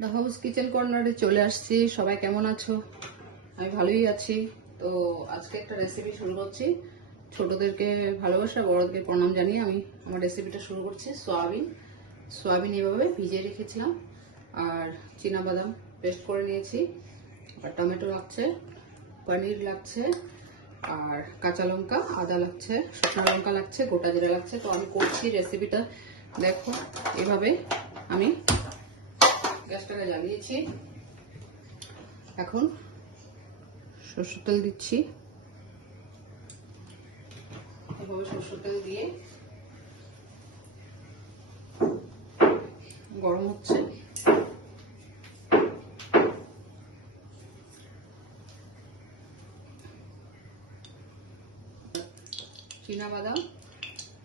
The house kitchen কর্নারে চলে আসছি। সবাই কেমন আছো? আমি ভালোই আছি। তো আজকে একটা রেসিপি শুরু করছি। ছোটদেরকে ভালোবাসা, বড়দেরকে প্রণাম জানিয়ে আমি আমার রেসিপিটা শুরু করছি। সোয়াবিন এভাবে ভিজিয়ে রেখেছিলাম, আর চীনাবাদাম পেস্ট করে নিয়েছি, আর টমেটো লাগছে, পনির লাগছে, আর কাঁচা লঙ্কা, আদা লাগছে, শুকনো লঙ্কা লাগছে, গোটা জিরা লাগছে। তো আমি করছি রেসিপিটা, দেখো। এভাবে আমি গ্যাসটাকে জ্বালিয়েছি। এখন সরষের তেল দিচ্ছি। এভাবে সরষের তেল দিয়ে গরম হচ্ছে।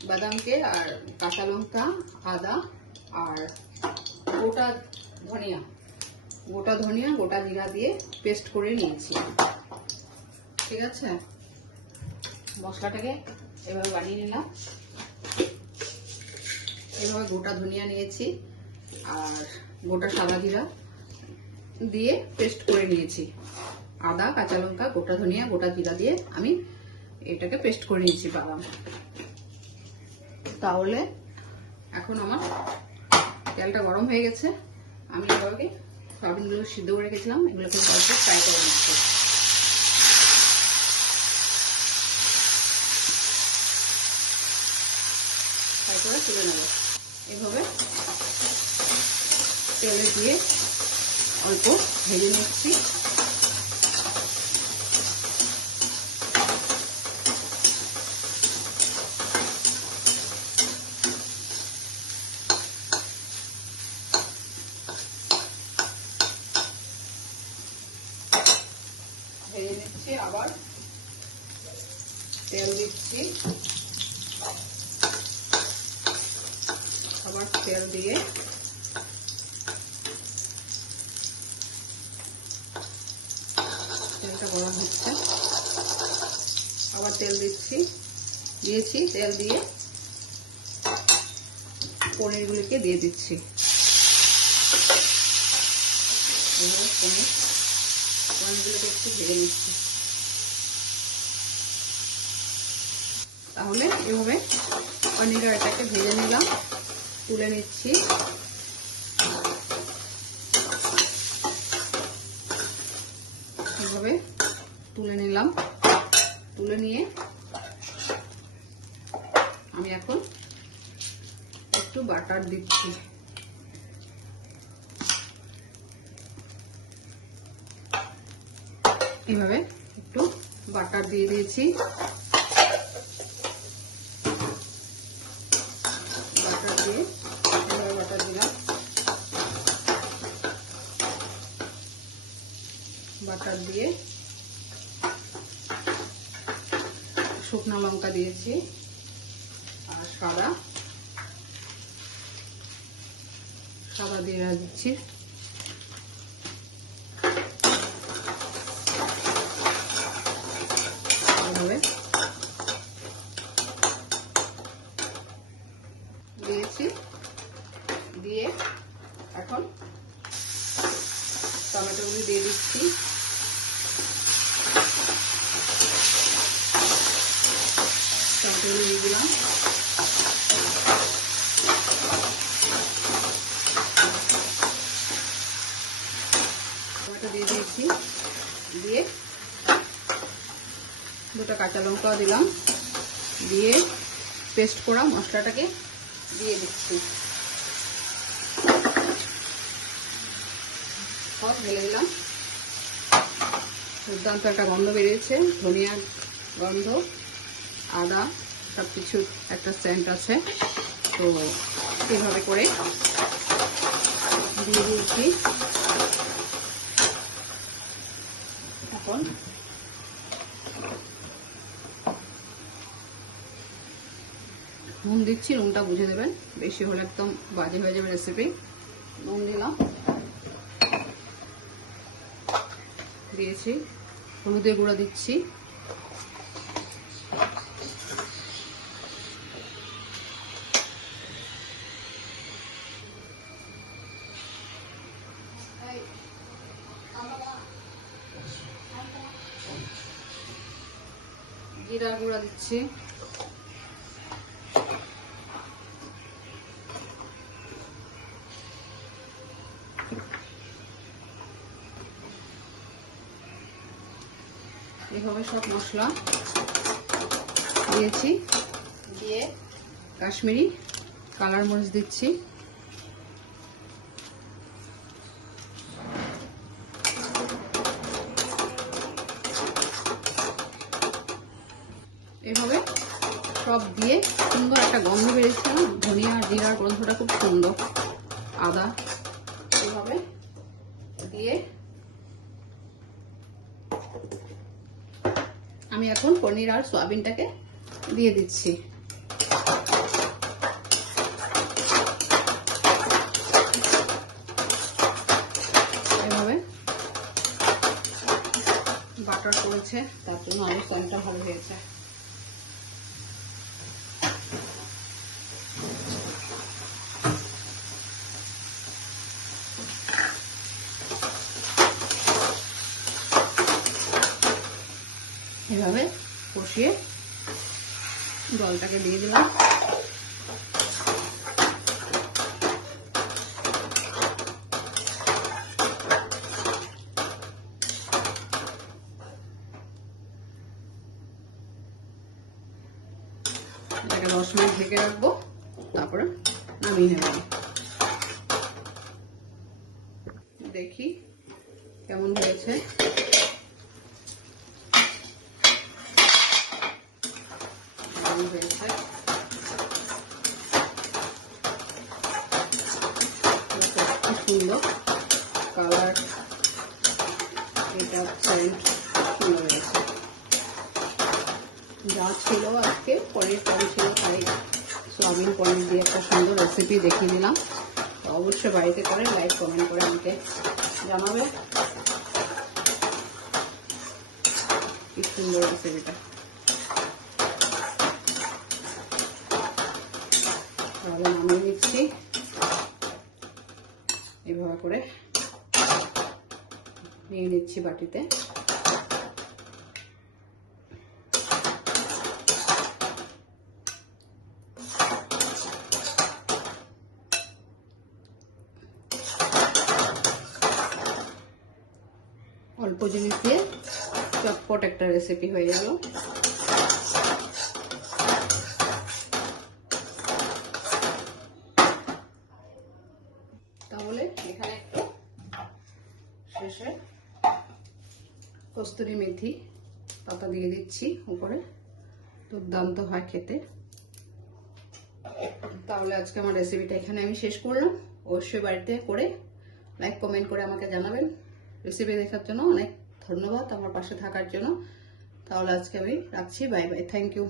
বাদামকে আর কাঁচা লঙ্কা, আদা আর গোটা ধনিয়া, গোটা জিরা দিয়ে পেস্ট করে নিয়েছি। ঠিক আছে, মশলাটাকে এভাবে বানিয়ে নিলাম। এভাবে গোটা ধনিয়া নিয়েছি আর গোটা সাদা জিরা দিয়ে পেস্ট করে নিয়েছি। আদা, কাঁচা লঙ্কা, গোটা ধনিয়া, গোটা জিরা দিয়ে আমি এটাকে পেস্ট করে নিয়েছি বাদাম। তাহলে এখন আমার তেলটা গরম হয়ে গেছে। আমি এভাবে সয়াবিনগুলো সিদ্ধ করে রেখেছিলাম, এগুলোকে অল্প ফ্রাই করে নিচ্ছি। ফ্রাই করে তুলে নেব। এভাবে তেলে দিয়ে অল্প ভেজে নিচ্ছি। ভেজে নিচ্ছি, আবার তেল দিচ্ছি, আবার তেল দিয়ে তেলটা গরম হচ্ছে। আবার তেল দিয়েছি, তেল দিয়ে পনিরগুলিকে দিয়ে দিচ্ছি। পনিরগুলোকে একটু ভেজে নিচ্ছি। তাহলে এভাবে পনিরের এটাকে ভেজে নিলাম, তুলে নিচ্ছি। এভাবে তুলে নিলাম। তুলে নিয়ে আমি এখন একটু বাটার দিচ্ছি। এভাবে একটু বাটার দিয়ে দিয়েছি। বাটার দিয়ে এভাবে বাটার দিলাম। বাটার দিয়ে শুকনো লঙ্কা দিয়েছি আর সাদা দিয়ে দিচ্ছি। এভাবে দিয়েছি, দিয়ে এখন টমেটোগুলি দিয়ে দিচ্ছি। টমেটোগুলি দিয়ে দিলাম। টমেটো দিয়ে দিয়েছি, দিয়ে দুটো কাঁচা লঙ্কাও দিলাম, দিয়ে পেস্ট করা মশলাটাকে দিয়ে দিচ্ছি। সব ঢেলে দিলাম। দুর্দান্ত একটা গন্ধ বেরিয়েছে, ধনিয়ার গন্ধ, আদা, সব কিছু একটা সেন্ট আছে। তো এইভাবে করে দিয়ে দিয়েছি। এখন নুন দিচ্ছি, নুনটা বুঝে দেবেন, বেশি হলে একদম বাজে হয়ে যাবে রেসিপি। নুন দিলাম, দিয়েছি, হলুদের গুঁড়া দিচ্ছি, জিরা গুঁড়া দিচ্ছি, এভাবে সব মশলা দিয়েছি। দিয়ে কাশ্মীরি কালার মরিচ দিচ্ছি, এভাবে সব দিয়ে সুন্দর একটা গন্ধ বেরিয়েছে না, ধনিয়া জিরার গন্ধটা খুব সুন্দর। আদা এভাবে দিয়ে আমি এখন পনির আর সয়াবিনটাকে দিয়ে দিচ্ছি। এভাবে বাটার করেছে, তার জন্য আলু সয়াবিনটা ভালো হয়েছে। এভাবে কষিয়ে জলটাকে দিয়ে দিলাম। এটাকে 10 মিনিট ঢেকে রাখবো, তারপরে নামিয়ে নেব। দেখি কেমন হয়েছে। হয়েছে খুব সুন্দর কালার, এটা সেন্ট সুন্দর হয়েছে। যা ছিল আজকে পনির কম ছিল, তাই সোয়াবিন পনির দিয়ে একটা সুন্দর রেসিপি দেখিয়ে দিলাম। অবশ্যই বাড়িতে করে লাইক কমেন্ট করে আমাকে জানাবে কি সুন্দর রেসিপিটা। তাহলে নামিয়ে নিচ্ছি, এভাবে করে নিয়ে নিচ্ছি বাটিতে। অল্প জিনিস দিয়ে চটপট একটা রেসিপি হয়ে গেল। তাহলে এখানে একটু শেষে কস্তুরি মেথি পাতা দিয়ে দিচ্ছি উপরে, দুর্দান্ত হয় খেতে। তাহলে আজকে আমার রেসিপিটা এখানে আমি শেষ করলাম। অবশ্যই বাড়িতে করে লাইক কমেন্ট করে আমাকে জানাবেন। রেসিপি দেখার জন্য অনেক ধন্যবাদ, আমার পাশে থাকার জন্য। তাহলে আজকে আমি রাখছি, বাই বাই, থ্যাংক ইউ।